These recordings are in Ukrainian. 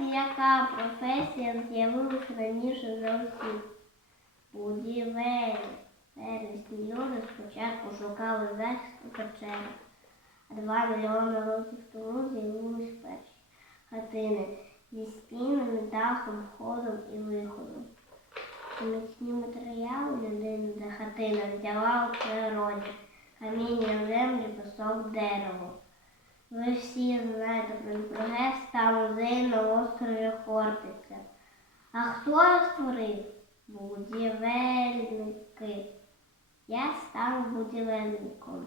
яка професія з'явилася раніше за усіх? Будівель. Первісні люди спочатку шукали захист у печерах, а два мільйони років тому з'явились перші хатини зі стінами, дахом, входом і виходом. Міцні матеріали людина для хатина взяла у природі, каміння землі, пісок, дерево. Ви всі знаєте про прогрес та музей. А хто створив? Будівельники. Я став будівельником.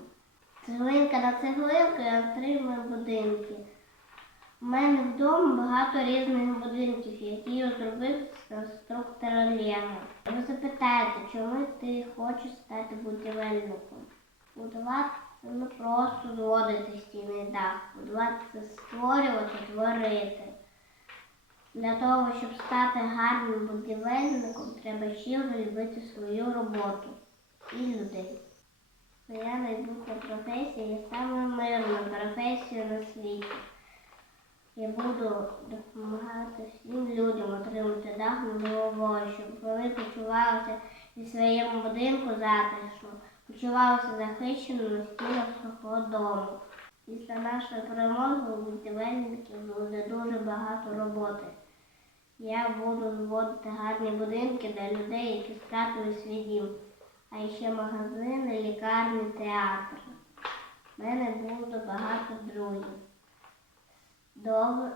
Цеглинка на цеглинку я отримую будинки. У мене вдома багато різних будинків, які зробив конструктор Лего. Ви запитаєте, чому ти хочеш стати будівельником? Будувати це не просто зводити стіни дах. Будувати це створювати, творити. Для того, щоб стати гарним будівельником, треба щиро любити свою роботу і людей. Моя майбутня професія є саме мирна професія на світі. Я буду допомагати всім людям отримати дах над головою, щоб вони почувалися зі своєму будинку затишно, почувалися захищено на стінах свого дому. Після нашої перемоги у будівельників буде дуже багато роботи. Я буду зводити гарні будинки для людей, які втратили свій дім, а ще магазини, лікарні, театри. У мене буде багато друзів добрих,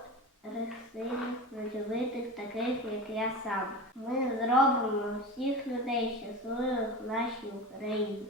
сильних, працьовитих, таких, як я сам. Ми зробимо всіх людей щасливих в нашій Україні.